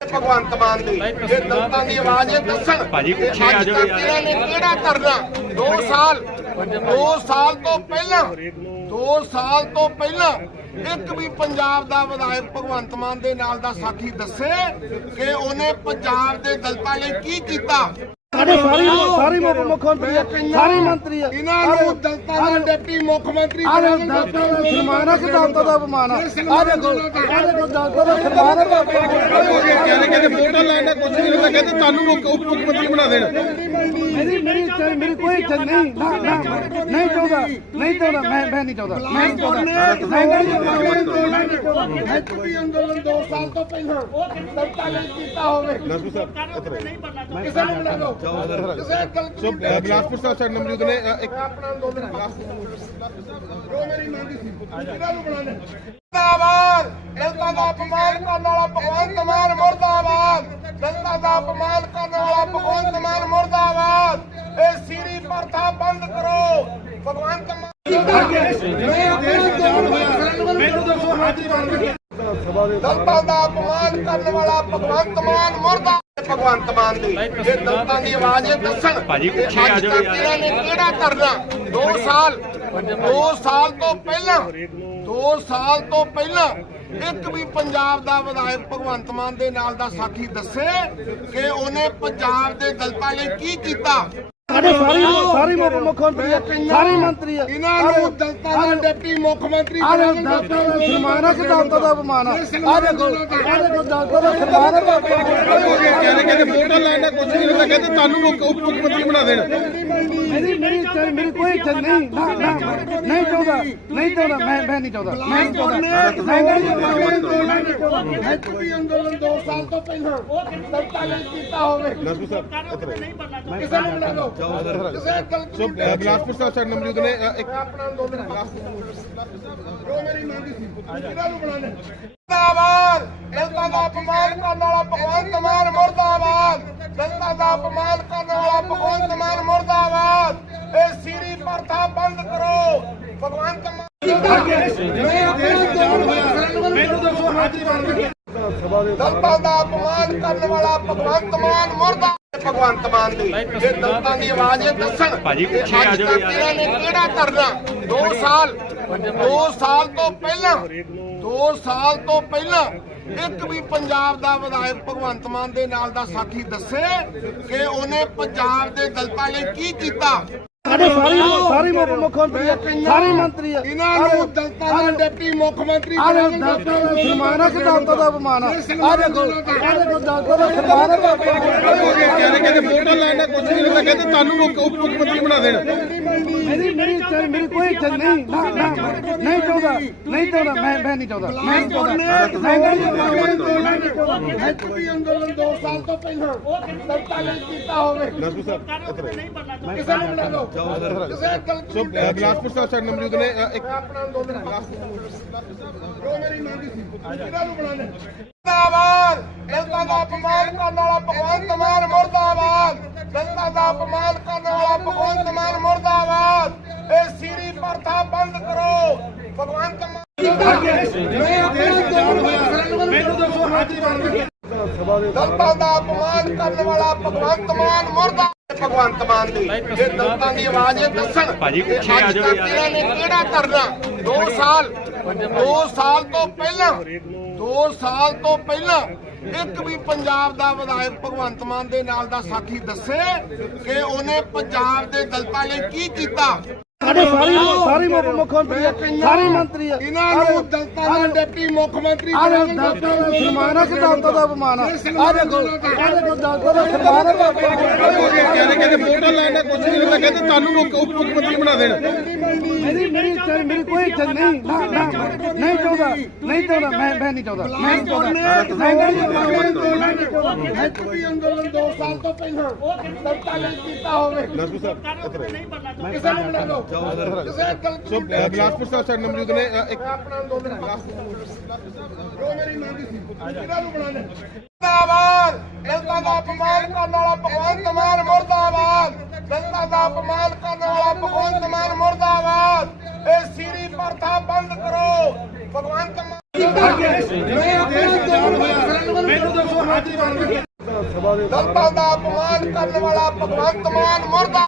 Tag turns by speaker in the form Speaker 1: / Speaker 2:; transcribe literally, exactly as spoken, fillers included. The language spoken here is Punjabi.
Speaker 1: ਭਗਵੰਤ ਮਾਨ ਦੀ ਜੇ ਦਲਤਾਂ ਦੀ ਆਵਾਜ਼ ਇਹ ਦੱਸਣ
Speaker 2: ਭਾਜੀ ਪਿੱਛੇ ਆ ਜਾਓ ਯਾਰ।
Speaker 1: ਇਹਨਾਂ ਨੇ ਕਿਹੜਾ ਕਰਨਾ ਦੋ ਸਾਲ ਦੋ ਸਾਲ ਤੋਂ ਪਹਿਲਾਂ ਦੋ ਸਾਲ ਤੋਂ ਪਹਿਲਾਂ ਇੱਕ ਵੀ ਪੰਜਾਬ ਦਾ ਵਿਧਾਇਕ ਭਗਵੰਤ ਮਾਨ ਦੇ ਨਾਲ ਦਾ ਸਾਥੀ ਦੱਸੇ ਕਿ ਉਹਨੇ ਪੰਜਾਬ ਦੇ ਦਲਤਾਂ ਲਈ ਕੀ ਕੀਤਾ।
Speaker 3: ਸਾਡੇ ਸਾਰੇ ਸਾਰੇ ਮੁੱਖ ਮੰਤਰੀ ਸਾਰੇ ਮੰਤਰੀ ਆ
Speaker 1: ਇਹਨਾਂ ਨੂੰ ਦਲਤਾਂ ਦਾ ਡਿਪਟੀ ਮੁੱਖ ਮੰਤਰੀ
Speaker 3: ਆ ਦਲਤਾਂ ਦਾ ਸਨਮਾਨ ਆ ਕਿ ਦਲਤਾਂ ਦਾ ਅਪਮਾਨ ਆ ਆ ਦੇਖੋ ਆ ਦੇਖੋ ਦਲਤਾਂ ਦਾ ਸਨਮਾਨ ਆ
Speaker 4: ਕਹਿੰਦੇ ਕਹਿੰਦੇ ਵੋਟਾਂ ਲੈਣ ਦਾ ਕੁਝ ਨਹੀਂ ਹੁੰਦਾ ਕਹਿੰਦੇ ਤੁਹਾਨੂੰ ਮੁੱਖ ਉਪ ਮੁੱਖ ਮੰਤਰੀ ਬਣਾ ਦੇਣ।
Speaker 3: ਮੇਰੀ ਮੇਰੀ ਮੇਰੀ ਕੋਈ ਇੱਛਾ ਨਹੀਂ ਨਾ ਨਾ ਨਹੀਂ ਚਾਹੁੰਦਾ ਨਹੀਂ ਚਾਹੁੰਦਾ ਮੈਂ ਮੈਂ ਨਹੀਂ ਚਾਹੁੰਦਾ ਮੈਂ ਨਹੀਂ ਚਾਹੁੰਦਾ ਮੈਂ ਨਹੀਂ ਚਾਹੁੰਦਾ
Speaker 1: ਇੱਕ ਵੀ ਅੰਦੋਲਨ ਦੋ ਸਾਲ ਤੋਂ ਪਹਿਲਾਂ ਦਲਤਾਂ ਲਈ ਕੀਤਾ ਹੋਵੇ
Speaker 4: ਨਸੂ ਸਾਹਿਬ ਇੱਧਰ ਆਓ।
Speaker 1: ਕਿਸੇ ਨੂੰ ਬਣਾ ਦਿਓ ਕਿਸੇ ਗੱਲ
Speaker 4: ਸੋ ਬਿਲਾਸਪੁਰ ਸਾਹਿਬ ਸਾਡੇ ਮੌਜੂਦ ਨੇ ਇੱਕ
Speaker 1: ਆਪਣਾ ਅੰਦੋਲਨ ਜੋ ਮੇਰੀ ਮੰਗ ਸੀ ਇਹਨਾਂ ਨੂੰ ਬਣਾਣਾ ਮੁਰਦਾਬਾਦ ਦਲਤਾਂ ਦਾ ਅਪਮਾਨ ਕਰਨ ਵਾਲਾ ਭਗਵੰਤ ਮਾਨ ਮੁਰਦਾਬਾਦ ਦਲਤਾਂ ਦਾ ਅਪਮਾਨ ਕਰਨ ਵਾਲਾ ਭਗਵੰਤ ਮਾਨ ਮੁਰਦਾਬਾਦ ਇਹ ਸੀਰੀ ਪ੍ਰਥਾ ਬੰਦ ਕਰੋ ਭਗਵੰਤ ਮਾਨ
Speaker 3: ਮੈਨੂੰ ਦੱਸੋ ਹਾਜ਼ਰੀ ਬਣ
Speaker 1: ਦਲਤਾਂ ਦਾ ਅਪਮਾਨ ਕਰਨ ਵਾਲਾ ਭਗਵੰਤ ਮਾਨ ਮੁਰਦਾ ਭਗਵੰਤ ਮਾਨ ਦੀ ਜੇ ਦਲਤਾਂ ਦੀ ਆਵਾਜ਼ ਇਹ ਦੱਸਣ
Speaker 2: ਭਾਜੀ ਪਿੱਛੇ ਆ ਜਾਓ ਯਾਰ।
Speaker 1: ਇਹਨਾਂ ਨੇ ਕਿਹੜਾ ਕਰਨਾ ਦੋ ਸਾਲ ਦੋ ਸਾਲ ਤੋਂ ਪਹਿਲਾਂ ਦੋ ਸਾਲ ਤੋਂ ਪਹਿਲਾਂ ਇੱਕ ਵੀ ਪੰਜਾਬ ਦਾ ਵਿਧਾਇਕ ਭਗਵੰਤ ਮਾਨ ਦੇ ਨਾਲ ਦਾ ਸਾਥੀ ਦੱਸੇ ਕਿ ਉਹਨੇ ਪੰਜਾਬ ਦੇ ਦਲਤਾਂ ਲਈ ਕੀ ਕੀਤਾ।
Speaker 3: ਸਾਡੇ ਸਾਰੇ ਸਾਰੇ ਮੁੱਖ ਮੰਤਰੀ ਸਾਰੇ ਮੰਤਰੀ ਆ
Speaker 1: ਇਹਨਾਂ ਨੂੰ ਦਲਤਾਂ ਦਾ ਡਿਪਟੀ ਮੁੱਖ ਮੰਤਰੀ
Speaker 3: ਆ ਦਲਤਾਂ ਦਾ ਸਨਮਾਨ ਆ ਕਿ ਦਲਤਾਂ ਦਾ ਅਪਮਾਨ ਆ ਆ ਦੇਖੋ ਆ ਦੇਖੋ ਦਲਤਾਂ ਦਾ ਸਨਮਾਨ ਆ
Speaker 4: ਕਹਿੰਦੇ ਕਹਿੰਦੇ ਵੋਟਾਂ ਲੈਣ ਦਾ ਕੁਝ ਨਹੀਂ ਹੁੰਦਾ ਕਹਿੰਦੇ ਤੁਹਾਨੂੰ ਮੁੱਖ ਉਪ ਮੁੱਖ ਮੰਤਰੀ ਬਣਾ ਦੇਣ।
Speaker 3: ਮੇਰੀ ਮੇਰੀ ਮੇਰੀ ਕੋਈ ਇੱਛਾ ਨਹੀਂ ਨਾ ਨਾ ਨਹੀਂ ਚਾਹੁੰਦਾ ਨਹੀਂ ਚਾਹੁੰਦਾ ਮੈਂ ਮੈਂ ਨਹੀਂ ਚਾਹੁੰਦਾ ਮੈਂ ਨਹੀਂ ਚਾਹੁੰਦਾ ਮੈਂ ਨਹੀਂ ਚਾਹੁੰਦਾ
Speaker 1: ਇੱਕ ਵੀ ਅੰਦੋਲਨ ਦੋ ਸਾਲ ਤੋਂ ਪਹਿਲਾਂ ਦਲਤਾਂ ਲਈ ਕੀਤਾ ਹੋਵੇ
Speaker 4: ਨਸੂ ਸਾਹਿਬ ਇੱਧਰ ਆਓ।
Speaker 1: ਕਿਸੇ ਨੂੰ ਬਣਾ ਦਿਓ ਕਿਸੇ ਗੱਲ
Speaker 4: ਸੋ ਬਿਲਾਸਪੁਰ ਸਾਹਿਬ ਸਾਡੇ ਮੌਜੂਦ ਨੇ ਇੱਕ
Speaker 1: ਆਪਣਾ ਅੰਦੋਲਨ ਜੋ ਮੇਰੀ ਮੰਗ ਸੀ ਇਹਨਾਂ ਨੂੰ ਬਣਾਣਾ ਮੁਰਦਾਬਾਦ ਦਲਤਾਂ ਦਾ ਅਪਮਾਨ ਕਰਨ ਵਾਲਾ ਭਗਵੰਤ ਮਾਨ ਮੁਰਦਾਬਾਦ ਦਲਤਾਂ ਦਾ ਅਪਮਾਨ ਕਰਨ ਵਾਲਾ ਭਗਵੰਤ ਮਾਨ ਮੁਰਦਾਬਾਦ ਇਹ ਸੀਰੀ ਪ੍ਰਥਾ ਬੰਦ ਕਰੋ ਭਗਵੰਤ ਮਾਨ
Speaker 3: ਮੈਨੂੰ ਦੱਸੋ ਹਾਜ਼ਰੀ ਬਣ
Speaker 1: ਦਲਤਾਂ ਦਾ ਅਪਮਾਨ ਕਰਨ ਵਾਲਾ ਭਗਵੰਤ ਮਾਨ ਮੁਰਦਾ ਭਗਵੰਤ ਮਾਨ ਦੀ ਜੇ ਦਲਤਾਂ ਦੀ ਆਵਾਜ਼ ਇਹ ਦੱਸਣ
Speaker 2: ਭਾਜੀ ਪਿੱਛੇ ਆ ਜਾਓ ਯਾਰ।
Speaker 1: ਇਹਨਾਂ ਨੇ ਕਿਹੜਾ ਕਰਨਾ ਦੋ ਸਾਲ ਦੋ ਸਾਲ ਤੋਂ ਪਹਿਲਾਂ ਦੋ ਸਾਲ ਤੋਂ ਪਹਿਲਾਂ ਇੱਕ ਵੀ ਪੰਜਾਬ ਦਾ ਵਿਧਾਇਕ ਭਗਵੰਤ ਮਾਨ ਦੇ ਨਾਲ ਦਾ ਸਾਥੀ ਦੱਸੇ ਕਿ ਉਹਨੇ ਪੰਜਾਬ ਦੇ ਦਲਤਾਂ ਲਈ ਕੀ ਕੀਤਾ।
Speaker 3: ਸਾਡੇ ਸਾਰੇ ਸਾਰੇ ਮੁੱਖ ਮੰਤਰੀ ਸਾਰੇ ਮੰਤਰੀ ਆ
Speaker 1: ਇਹਨਾਂ ਨੂੰ ਦਲਤਾਂ ਦਾ ਡਿਪਟੀ ਮੁੱਖ ਮੰਤਰੀ
Speaker 3: ਆ ਦਲਤਾਂ ਦਾ ਸਨਮਾਨ ਆ ਕਿ ਦਲਤਾਂ ਦਾ ਅਪਮਾਨ ਆ ਆ ਦੇਖੋ ਆ ਦੇਖੋ ਦਲਤਾਂ ਦਾ ਸਨਮਾਨ ਆ
Speaker 4: ਕਹਿੰਦੇ ਕਹਿੰਦੇ ਵੋਟਾਂ ਲੈਣ ਦਾ ਕੁਝ ਨਹੀਂ ਹੁੰਦਾ ਕਹਿੰਦੇ ਤੁਹਾਨੂੰ ਮੁੱਖ ਉਪ ਮੁੱਖ ਮੰਤਰੀ ਬਣਾ ਦੇਣ।
Speaker 3: ਮੇਰੀ ਮੇਰੀ ਮੇਰੀ ਕੋਈ ਇੱਛਾ ਨਹੀਂ ਨਾ ਨਾ ਨਹੀਂ ਚਾਹੁੰਦਾ ਨਹੀਂ ਚਾਹੁੰਦਾ ਮੈਂ ਮੈਂ ਨਹੀਂ ਚਾਹੁੰਦਾ ਮੈਂ ਨਹੀਂ ਚਾਹੁੰਦਾ ਮੈਂ ਨਹੀਂ ਚਾਹੁੰਦਾ
Speaker 1: ਇੱਕ ਵੀ ਅੰਦੋਲਨ ਦੋ ਸਾਲ ਤੋਂ ਪਹਿਲਾਂ ਦਲਤਾਂ ਲਈ ਕੀਤਾ ਹੋਵੇ
Speaker 4: ਨਸੂ ਸਾਹਿਬ ਇੱਧਰ ਆਓ।
Speaker 1: ਕਿਸੇ ਨੂੰ ਬਣਾ ਦਿਓ ਕਿਸੇ ਗੱਲ
Speaker 4: ਸੋ ਬਿਲਾਸਪੁਰ ਸਾਹਿਬ ਸਾਡੇ ਮੌਜੂਦ ਨੇ ਇੱਕ
Speaker 1: ਆਪਣਾ ਅੰਦੋਲਨ ਜੋ ਮੇਰੀ ਮੰਗ ਸੀ ਇਹਨਾਂ ਨੂੰ ਬਣਾਣਾ ਮੁਰਦਾਬਾਦ ਦਲਤਾਂ ਦਾ ਅਪਮਾਨ ਕਰਨ ਵਾਲਾ ਭਗਵੰਤ ਮਾਨ ਮੁਰਦਾਬਾਦ ਦਲਤਾਂ ਦਾ ਅਪਮਾਨ ਕਰਨ ਵਾਲਾ ਭਗਵੰਤ ਮਾਨ ਮੁਰਦਾਬਾਦ ਇਹ ਸੀਰੀ ਪ੍ਰਥਾ ਬੰਦ ਕਰੋ ਭਗਵੰਤ ਮਾਨ
Speaker 3: ਮੈਨੂੰ ਦੱਸੋ ਹਾਜ਼ਰੀ ਬਣ
Speaker 1: ਦਲਤਾਂ ਦਾ ਅਪਮਾਨ ਕਰਨ ਵਾਲਾ ਭਗਵੰਤ ਮਾਨ ਮੁਰਦਾ ਭਗਵੰਤ ਮਾਨ ਦੀ ਜੇ ਦਲਤਾਂ ਦੀ ਆਵਾਜ਼ ਇਹ ਦੱਸਣ
Speaker 2: ਭਾਜੀ ਪਿੱਛੇ ਆ ਜਾਓ ਯਾਰ।
Speaker 1: ਇਹਨਾਂ ਨੇ ਕਿਹੜਾ ਕਰਨਾ ਦੋ ਸਾਲ ਦੋ ਸਾਲ ਤੋਂ ਪਹਿਲਾਂ ਦੋ ਸਾਲ ਤੋਂ ਪਹਿਲਾਂ ਇੱਕ ਵੀ ਪੰਜਾਬ ਦਾ ਵਿਧਾਇਕ ਭਗਵੰਤ ਮਾਨ ਦੇ ਨਾਲ ਦਾ ਸਾਥੀ ਦੱਸੇ ਕਿ ਉਹਨੇ ਪੰਜਾਬ ਦੇ ਦਲਤਾਂ ਲਈ ਕੀ ਕੀਤਾ।
Speaker 3: ਸਾਡੇ ਸਾਰੇ ਸਾਰੇ ਮੁੱਖ ਮੰਤਰੀ ਸਾਰੇ ਮੰਤਰੀ ਆ
Speaker 1: ਇਹਨਾਂ ਨੂੰ ਦਲਤਾਂ ਦਾ ਡਿਪਟੀ ਮੁੱਖ ਮੰਤਰੀ
Speaker 3: ਆ ਦਲਤਾਂ ਦਾ ਸਨਮਾਨ ਆ ਕਿ ਦਲਤਾਂ ਦਾ ਅਪਮਾਨ ਆ ਆ ਦੇਖੋ ਆ ਦੇਖੋ ਦਲਤਾਂ ਦਾ ਸਨਮਾਨ ਆ
Speaker 4: ਕਹਿੰਦੇ ਕਹਿੰਦੇ ਵੋਟਾਂ ਲੈਣ ਦਾ ਕੁਝ ਨਹੀਂ ਹੁੰਦਾ ਕਹਿੰਦੇ ਤੁਹਾਨੂੰ ਮੁੱਖ ਉਪ ਮੁੱਖ ਮੰਤਰੀ ਬਣਾ ਦੇਣ।
Speaker 3: ਮੇਰੀ ਮੇਰੀ ਮੇਰੀ ਕੋਈ ਇੱਛਾ ਨਹੀਂ ਨਾ ਨਾ ਨਹੀਂ ਚਾਹੁੰਦਾ ਨਹੀਂ ਚਾਹੁੰਦਾ ਮੈਂ ਮੈਂ ਨਹੀਂ ਚਾਹੁੰਦਾ ਮੈਂ ਨਹੀਂ ਚਾਹੁੰਦਾ ਮੈਂ ਨਹੀਂ ਚਾਹੁੰਦਾ
Speaker 1: ਇੱਕ ਵੀ ਅੰਦੋਲਨ ਦੋ ਸਾਲ ਤੋਂ ਪਹਿਲਾਂ ਦਲਤਾਂ ਲਈ ਕੀਤਾ ਹੋਵੇ
Speaker 4: ਨਸੂ ਸਾਹਿਬ ਇੱਧਰ ਆਓ।
Speaker 1: ਕਿਸੇ ਨੂੰ ਬਣਾ ਦਿਓ ਕਿਸੇ ਗੱਲ
Speaker 4: ਸੋ ਬਿਲਾਸਪੁਰ ਸਾਹਿਬ ਸਾਡੇ ਮੌਜੂਦ ਨੇ ਇੱਕ
Speaker 1: ਆਪਣਾ ਅੰਦੋਲਨ ਜੋ ਮੇਰੀ ਮੰਗ ਸੀ ਇਹਨਾਂ ਨੂੰ ਬਣਾਣਾ ਮੁਰਦਾਬਾਦ ਦਲਤਾਂ ਦਾ ਅਪਮਾਨ ਕਰਨ ਵਾਲਾ ਭਗਵੰਤ ਮਾਨ ਮੁਰਦਾਬਾਦ ਦਲਤਾਂ ਦਾ ਅਪਮਾਨ ਕਰਨ ਵਾਲਾ ਭਗਵੰਤ ਮਾਨ ਮੁਰਦਾਬਾਦ ਇਹ ਸੀਰੀ ਪ੍ਰਥਾ ਬੰਦ ਕਰੋ ਭਗਵੰਤ ਦਲਤਾਂ ਦਾ ਅਪਮਾਨ ਕਰਨ ਵਾਲਾ ਭਗਵੰਤ ਮਾਨ ਮੁਰਦਾ